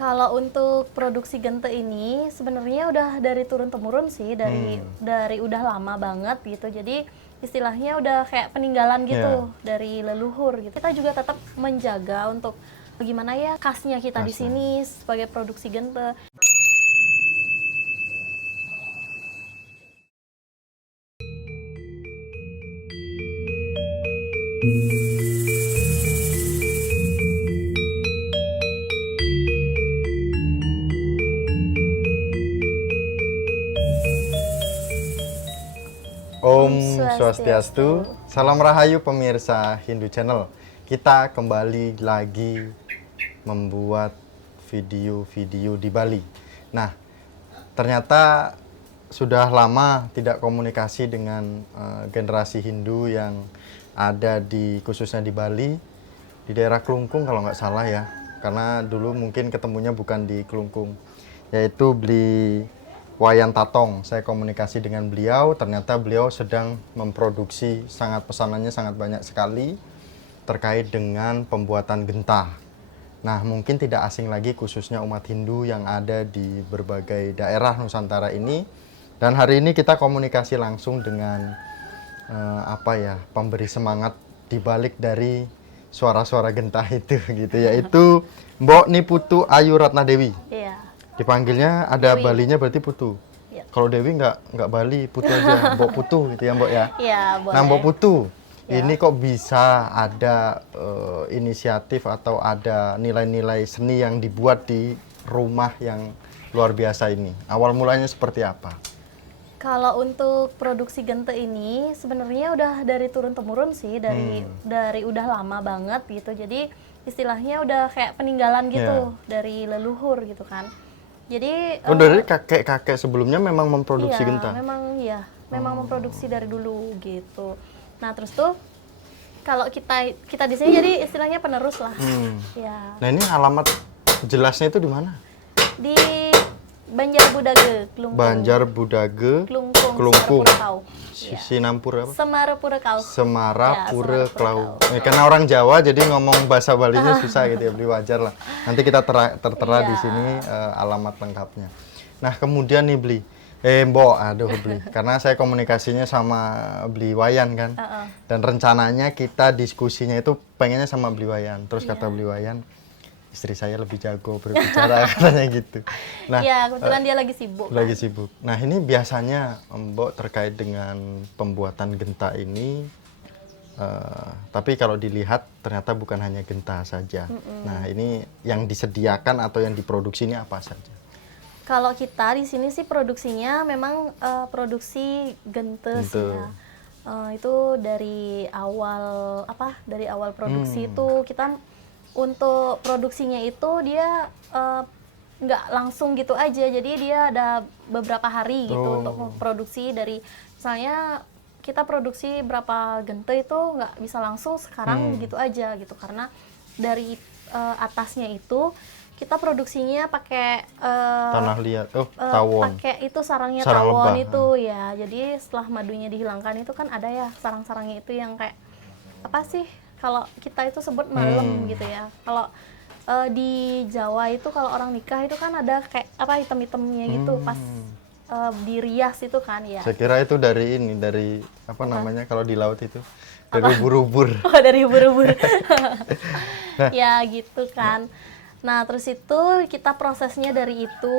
Kalau untuk produksi gente ini sebenarnya udah dari turun-temurun sih, dari udah lama banget gitu. Jadi istilahnya udah kayak peninggalan gitu dari leluhur gitu. Kita juga tetap menjaga untuk bagaimana ya khasnya kita di sini sebagai produksi gente. Om Swastiastu, salam rahayu pemirsa Hindu Channel. Kita kembali lagi membuat video-video di Bali. Nah, ternyata sudah lama tidak komunikasi dengan generasi Hindu yang ada khususnya di Bali, di daerah Klungkung kalau nggak salah ya. Karena dulu mungkin ketemunya bukan di Klungkung, yaitu beli Wayan Tatong. Saya komunikasi dengan beliau, ternyata beliau sedang memproduksi, pesanannya sangat banyak sekali terkait dengan pembuatan genta. Nah, mungkin tidak asing lagi khususnya umat Hindu yang ada di berbagai daerah Nusantara ini. Dan hari ini kita komunikasi langsung dengan pemberi semangat di balik dari suara-suara genta itu gitu, yaitu Mbok Niputu Ayu Ratna Dewi. Iya. Dipanggilnya ada Dewi. Balinya berarti Putu. Ya. Kalau Dewi nggak Bali, Putu aja, Mbok Putu gitu ya Mbok ya. Iya, boleh. Nah Mbok Putu, Ya. ini kok bisa ada inisiatif atau ada nilai-nilai seni yang dibuat di rumah yang luar biasa ini? Awal mulanya seperti apa? Kalau untuk produksi gente ini sebenarnya udah dari turun-temurun sih, dari udah lama banget gitu. Jadi istilahnya udah kayak peninggalan gitu dari leluhur gitu kan. Jadi dari kakek-kakek sebelumnya memang memproduksi genta? Memang memproduksi dari dulu gitu. Nah terus tuh kalau kita di sini jadi istilahnya penerus lah. Ya. Nah ini alamat jelasnya itu di mana? Di Banjar Budage, Klungkung. Banjar Budage, Klungkung. Sinampura apa? Semarapura Kau. Semarapura Klau. Karena orang Jawa jadi ngomong bahasa Balinya susah gitu ya, beli wajar lah. Nanti kita tertera di sini alamat lengkapnya. Nah kemudian nih Bli, karena saya komunikasinya sama Bli Wayan kan. Dan rencananya kita diskusinya itu pengennya sama Bli Wayan. Terus kata Bli Wayan, istri saya lebih jago berbicara katanya gitu. Nah, ya kebetulan dia lagi sibuk. Lagi sibuk. Nah ini biasanya Mbok terkait dengan pembuatan genta ini, tapi kalau dilihat ternyata bukan hanya genta saja. Nah ini yang disediakan atau yang diproduksi ini apa saja? Kalau kita di sini sih produksinya memang produksi gente sih ya. Itu dari awal produksi itu kita untuk produksinya itu dia nggak langsung gitu aja, jadi dia ada beberapa hari gitu untuk memproduksi. Dari misalnya kita produksi berapa gente itu nggak bisa langsung sekarang gitu aja gitu, karena dari atasnya itu kita produksinya pakai tanah liat, tawon. Pakai itu sarang lebah. tawon itu ya. Jadi setelah madunya dihilangkan itu kan ada ya sarang-sarangnya itu yang kayak apa sih? Kalau kita itu sebut malam gitu ya. Kalau di Jawa itu kalau orang nikah itu kan ada kayak apa hitam-hitamnya gitu pas dirias itu kan ya. Saya kira itu dari apa namanya kalau di laut itu dari ubur-ubur. Oh dari ubur-ubur. Ya gitu kan. Nah terus itu kita prosesnya dari itu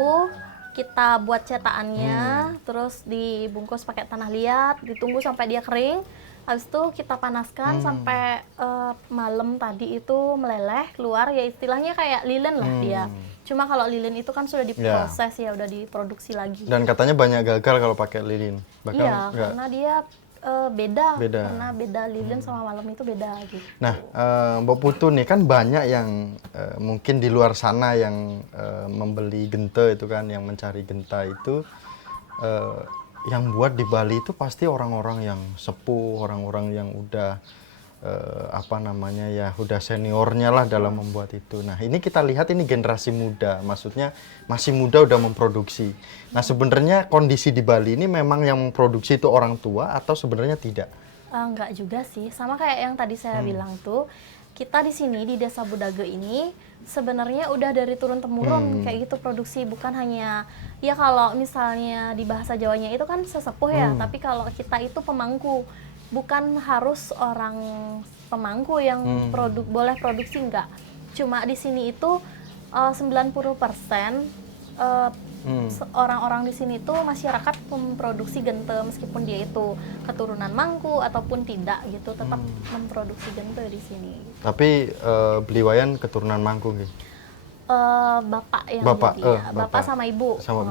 kita buat cetakannya, terus dibungkus pakai tanah liat, ditunggu sampai dia kering. Habis itu kita panaskan sampai malam tadi itu meleleh keluar, ya istilahnya kayak lilin lah dia. Cuma kalau lilin itu kan sudah diproses ya udah diproduksi lagi. Dan katanya banyak gagal kalau pakai lilin. Bahkan iya, karena dia beda. Karena beda lilin sama malam itu beda gitu. Nah, Mbok Putu nih kan banyak yang mungkin di luar sana yang membeli genta itu kan, yang mencari genta itu yang buat di Bali itu pasti orang-orang yang sepuh, orang-orang yang udah udah seniornya lah dalam membuat itu. Nah ini kita lihat ini generasi muda, maksudnya masih muda udah memproduksi. Nah sebenarnya kondisi di Bali ini memang yang memproduksi itu orang tua atau sebenarnya tidak? Enggak juga sih, sama kayak yang tadi saya bilang tuh, kita di sini di Desa Budage ini sebenarnya udah dari turun temurun kayak gitu produksi, bukan hanya ya kalau misalnya di bahasa Jawanya itu kan sesepuh ya, tapi kalau kita itu pemangku, bukan harus orang pemangku yang boleh produksi, enggak. Cuma di sini itu 90% orang-orang di sini tuh masyarakat memproduksi gente, meskipun dia itu keturunan Mangku ataupun tidak gitu, tetap memproduksi gente di sini. Tapi Beliwayan keturunan Mangku gitu. Bapak yang Bapak, jadi ya. Bapak sama ibu. Sama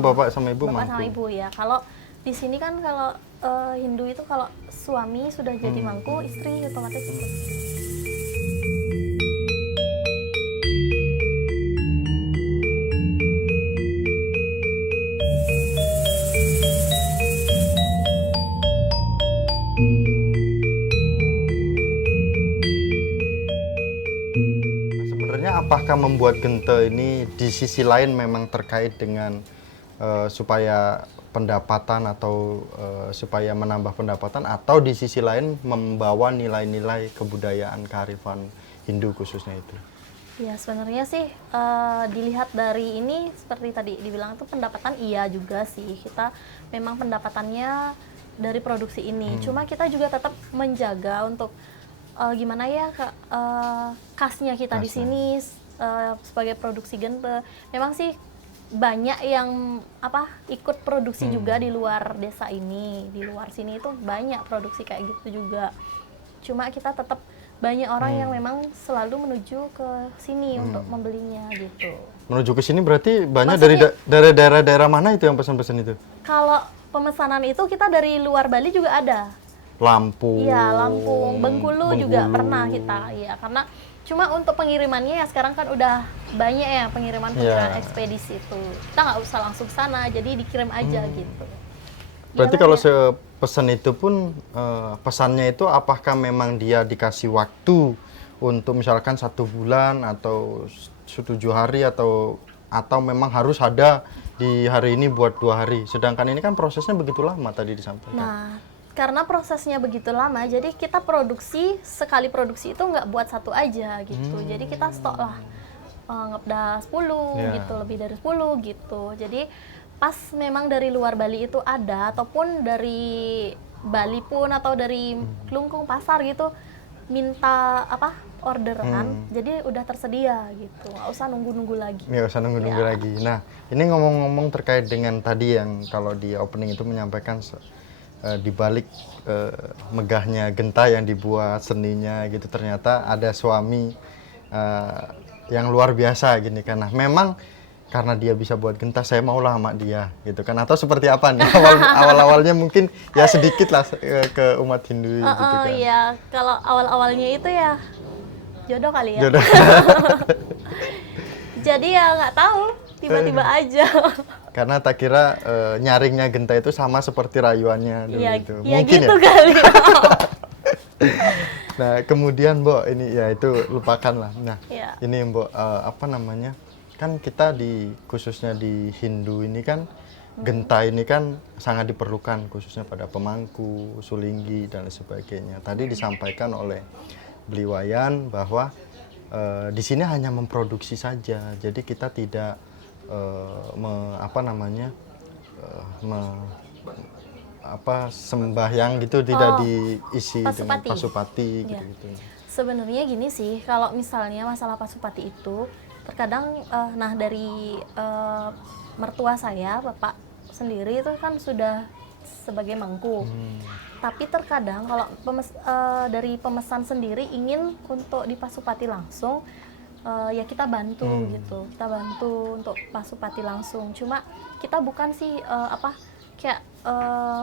bapak sama ibu Bapak Mangku. sama ibu ya. Kalau di sini kan kalau Hindu itu kalau suami sudah jadi Mangku, istri otomatis ikut. Apakah membuat gente ini di sisi lain memang terkait dengan supaya pendapatan atau supaya menambah pendapatan, atau di sisi lain membawa nilai-nilai kebudayaan kearifan Hindu khususnya itu? Ya sebenarnya sih dilihat dari ini seperti tadi dibilang itu pendapatan iya juga sih, kita memang pendapatannya dari produksi ini, cuma kita juga tetap menjaga untuk gimana ya khasnya kita di sini sebagai produksi gente. Memang sih banyak yang ikut produksi juga di luar desa ini, di luar sini itu banyak produksi kayak gitu juga. Cuma kita tetap banyak orang yang memang selalu menuju ke sini untuk membelinya gitu. Menuju ke sini berarti banyak dari daerah-daerah mana itu yang pesan-pesan itu? Kalau pemesanan itu kita dari luar Bali juga ada. Lampung. Iya, Lampung, Bengkulu juga pernah kita. Iya, karena cuma untuk pengirimannya ya sekarang kan udah banyak ya pengiriman ekspedisi itu. Kita nggak usah langsung sana, jadi dikirim aja gitu. Berarti kalau pesan itu pun pesannya itu apakah memang dia dikasih waktu untuk misalkan 1 bulan atau 7 hari atau memang harus ada di hari ini buat 2 hari. Sedangkan ini kan prosesnya begitu lama tadi disampaikan. Nah, karena prosesnya begitu lama, jadi kita sekali produksi itu nggak buat 1 aja gitu. Jadi kita stok lah, ngebda 10 gitu, lebih dari 10 gitu. Jadi pas memang dari luar Bali itu ada, ataupun dari Bali pun atau dari Klungkung pasar gitu, minta orderan, jadi udah tersedia gitu, nggak usah nunggu-nunggu lagi. Nggak usah nunggu-nunggu lagi. Nah, ini ngomong-ngomong terkait dengan tadi yang kalau di opening itu menyampaikan di balik megahnya genta yang dibuat seninya gitu, ternyata ada suami yang luar biasa gini kan. Nah, memang karena dia bisa buat genta, saya maulah sama dia gitu kan, atau seperti apa nih awal-awalnya mungkin ya sedikit lah ke umat Hindu gitu kan. Iya, kalau awal-awalnya itu ya jodoh kali ya. Jodoh. Jadi ya nggak tahu, tiba-tiba aja. Karena tak kira nyaringnya genta itu sama seperti rayuannya dulu itu. Ya Mungkin gitu ya. kali. Nah, kemudian Mbok, ini ya itu lupakan lah. Nah, Ya. ini Mbok kan kita khususnya di Hindu ini kan genta ini kan sangat diperlukan khususnya pada pemangku, sulinggi dan sebagainya. Tadi disampaikan oleh Beliwayan bahwa di sini hanya memproduksi saja. Jadi kita tidak sembahyang gitu, tidak diisi dengan pasupati gitu. Sebenarnya gini sih, kalau misalnya masalah pasupati itu terkadang dari mertua saya, bapak sendiri itu kan sudah sebagai mangku. Tapi terkadang kalau dari pemesan sendiri ingin untuk dipasupati langsung, ya kita bantu gitu, kita bantu untuk pasupati langsung. Cuma kita bukan sih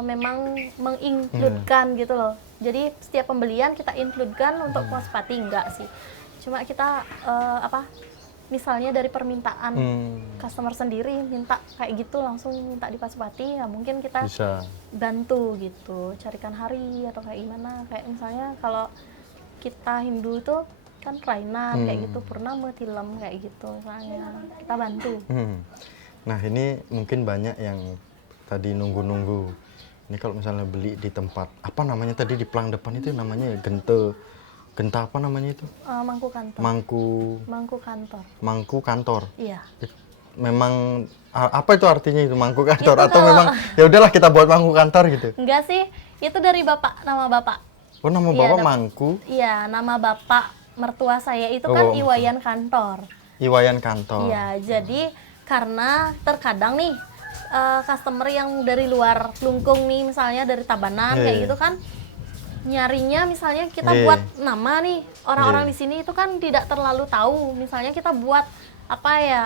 memang mengincludekan gitu loh. Jadi setiap pembelian kita includekan untuk pasupati, enggak sih. Cuma kita misalnya dari permintaan customer sendiri minta kayak gitu langsung minta dipasupati, ya mungkin kita bisa bantu gitu, carikan hari atau kayak gimana. Kayak misalnya kalau kita Hindu itu kan Rainan kayak gitu, Purnama, Tilam kayak gitu, misalnya kita bantu. Nah, ini mungkin banyak yang tadi nunggu-nunggu. Ini kalau misalnya beli di tempat apa namanya tadi di pelang depan itu namanya gente Genta apa namanya itu? Mangku kantor. Mangku kantor. Mangku kantor. Iya. Memang apa itu artinya itu mangku kantor? Itu Atau kalau- memang ya udahlah kita buat mangku kantor gitu? Enggak sih, itu dari nama bapak. Oh, nama Iya, bapak Mangku. Iya, nama bapak mertua saya itu kan Oh. Iwayan Kantor. Iwayan kantor. Iya, jadi karena terkadang nih customer yang dari luar Klungkung nih, misalnya dari Tabanan kayak Iya. gitu kan, nyarinya misalnya kita Iya. buat nama nih, orang-orang Iya. di sini itu kan tidak terlalu tahu, misalnya kita buat apa ya,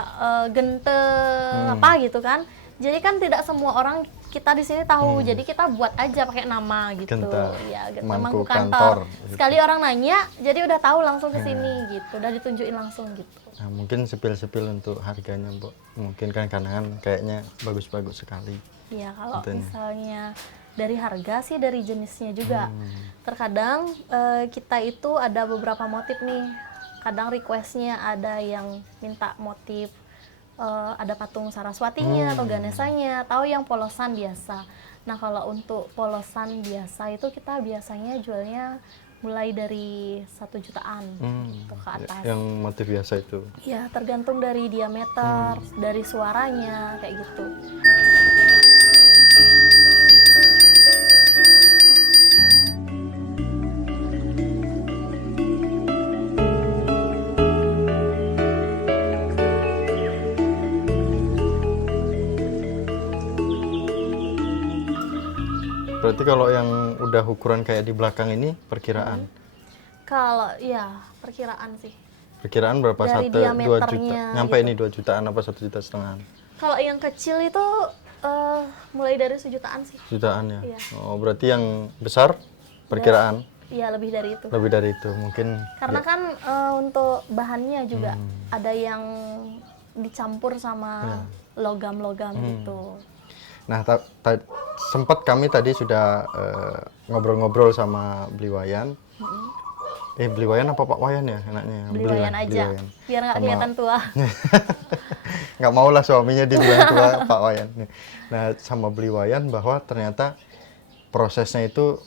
gente apa gitu kan. Jadi kan tidak semua orang kita di sini tahu, jadi kita buat aja pakai nama gitu. Genta. Ya, Genta Mangku Mangku Kantor. Kantor. Sekali orang nanya, jadi udah tahu langsung ke sini gitu, udah ditunjukin langsung gitu. Nah, mungkin sepil-sepil untuk harganya, Bu. Mungkin kan kanan kayaknya bagus-bagus sekali. Ya kalau Contohnya. misalnya dari harga sih dari jenisnya juga. Terkadang kita itu ada beberapa motif nih. Kadang requestnya ada yang minta motif ada patung Saraswatinya atau Ganesanya, atau yang polosan biasa. Nah kalau untuk polosan biasa itu kita biasanya jualnya mulai dari 1 jutaan gitu ke atas. Yang motif biasa itu. Ya tergantung dari diameter, dari suaranya kayak gitu. Berarti kalau yang udah ukuran kayak di belakang ini perkiraan. Kalau ya perkiraan sih. Perkiraan berapa? Dari 2 juta. diameternya Nyampe gitu. ini 2 jutaan apa 1,5 juta? Kalau yang kecil itu mulai dari 1 jutaan sih. Jutaan ya. Iya. Oh, berarti yang besar perkiraan Iya lebih dari itu. lebih dari itu. Mungkin Karena kan untuk bahannya juga ada yang dicampur sama logam-logam gitu. Nah, sempat kami tadi sudah ngobrol-ngobrol sama Bliwayan. Bliwayan apa Pak Wayan ya enaknya? Bliwayan aja, Bliwayan. biar nggak Sama- kelihatan tua. Nggak mau lah suaminya dibilang tua Pak Wayan. Nah, sama Bliwayan bahwa ternyata prosesnya itu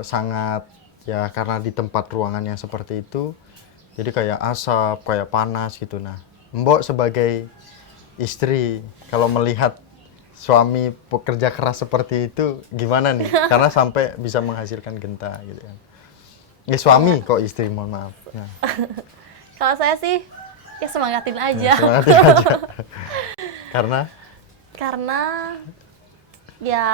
sangat ya karena di tempat ruangan yang seperti itu, jadi kayak asap, kayak panas gitu. Nah, Mbok sebagai istri kalau melihat suami pekerja keras seperti itu gimana nih? Karena sampai bisa menghasilkan genta gitu kan. Ya suami kok istri, mohon maaf. Nah, Kalau saya sih ya semangatin aja. semangatin aja. Karena ya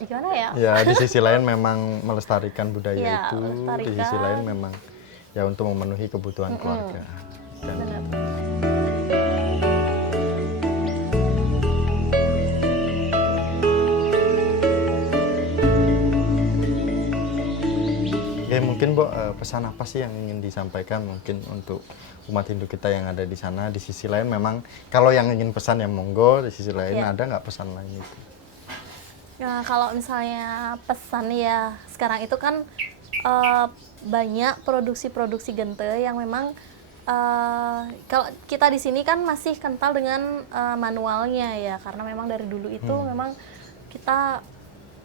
gimana ya? Ya di sisi lain memang melestarikan budaya Ya, itu, di melestarikan. sisi lain memang ya untuk memenuhi kebutuhan keluarga. Dan Benar. ya mungkin Bu, pesan apa sih yang ingin disampaikan mungkin untuk umat Hindu kita yang ada di sana. Di sisi lain memang kalau yang ingin pesan ya monggo, di sisi lain Ya. ada nggak pesan lain itu? Nah, kalau misalnya pesan ya sekarang itu kan banyak produksi-produksi gente yang memang kalau kita di sini kan masih kental dengan manualnya ya, karena memang dari dulu itu memang kita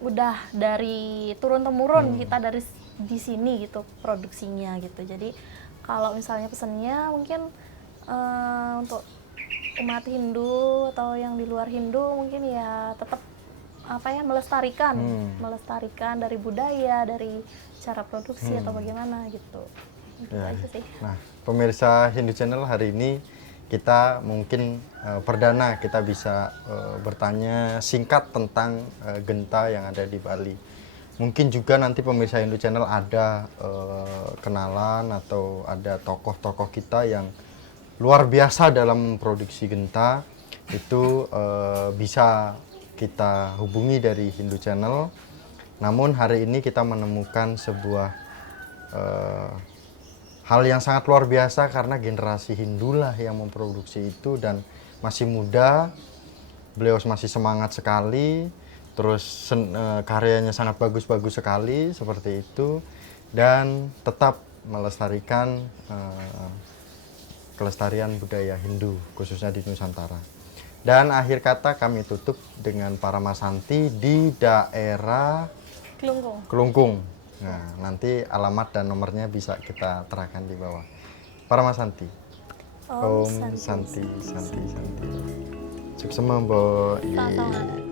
udah dari turun temurun kita dari di sini gitu produksinya gitu. Jadi kalau misalnya pesannya mungkin untuk umat Hindu atau yang di luar Hindu mungkin ya tetap apa ya melestarikan dari budaya, dari cara produksi atau bagaimana gitu. Gitu Ya. aja sih. Nah, pemirsa Hindu Channel, hari ini kita mungkin perdana kita bisa bertanya singkat tentang genta yang ada di Bali. Mungkin juga nanti pemirsa Hindu Channel ada kenalan atau ada tokoh-tokoh kita yang luar biasa dalam produksi genta, itu bisa kita hubungi dari Hindu Channel. Namun hari ini kita menemukan sebuah hal yang sangat luar biasa karena generasi Hindu lah yang memproduksi itu dan masih muda. Beliau masih semangat sekali, terus karyanya sangat bagus-bagus sekali seperti itu, dan tetap melestarikan kelestarian budaya Hindu khususnya di Nusantara. Dan akhir kata kami tutup dengan para Masanti di daerah Kelungkung. Kelungkung. Nah, nanti alamat dan nomornya bisa kita terakan di bawah. Paramasanti. Om Om Santi Santi Santi Santi. Sukses Mbok. Sama-sama.